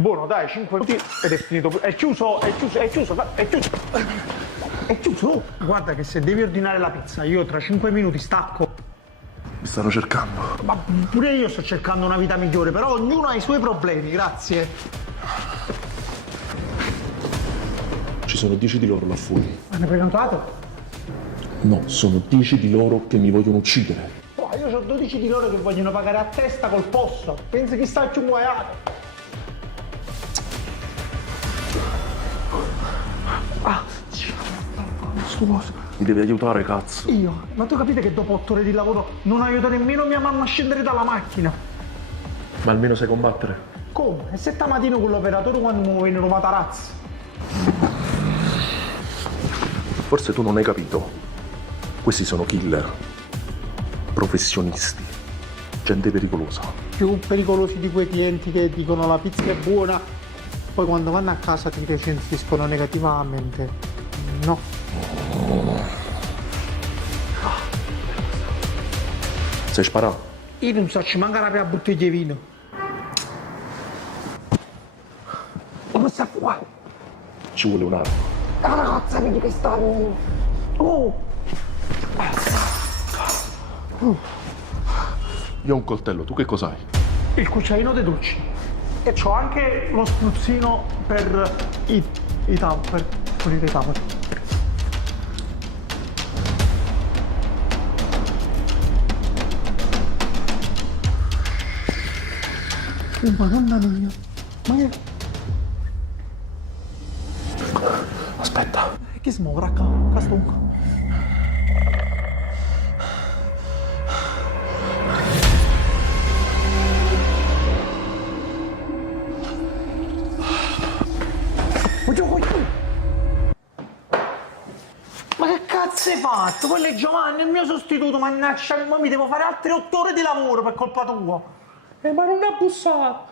Buono, dai, 5 minuti ed è finito. È chiuso, è chiuso, è chiuso, è chiuso. È chiuso. Guarda che se devi ordinare la pizza, io tra 5 minuti stacco. Mi stanno cercando. Ma pure io sto cercando una vita migliore, però ognuno ha i suoi problemi, grazie. Ci sono 10 di loro là fuori. Hanno prenotato? No, sono 10 di loro che mi vogliono uccidere. Oh, io ho 12 di loro che vogliono pagare a testa col posto. Pensi chi sta più guaiato? Ah, scusa. Mi devi aiutare, cazzo. Io? Ma tu capite che dopo 8 ore di lavoro non aiuto nemmeno mia mamma a scendere dalla macchina? Ma almeno sai combattere. Come? E se stamattina con l'operatore quando mi vennero matarazzi? Forse tu non hai capito. Questi sono killer. Professionisti. Gente pericolosa. Più pericolosi di quei clienti che dicono la pizza è buona, poi quando vanno a casa ti recensiscono negativamente. No. Sei sparato? Io non so, ci manca una bottiglia di vino. Come sta fuori? Ci vuole un'arma. La ragazza vedi che sta... Oh! Io ho un coltello, tu che cos'hai? Il cucciaino dei dolci. E c'ho anche lo spruzzino per i tavoli, per pulire i tavoli. Oh, madonna mia. Ma che... Aspetta. Che si muove, racca? Castunco. Ma che cazzo hai fatto? Quello è Giovanni, il mio sostituto, mannaggia, ma mi devo fare altre 8 ore di lavoro per colpa tua. Ma non ha bussato.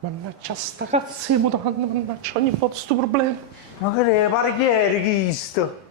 Mannaggia sta cazzo di mutanda, mannaggia ogni volta sto problema. Ma che pare chi eri, chi sto?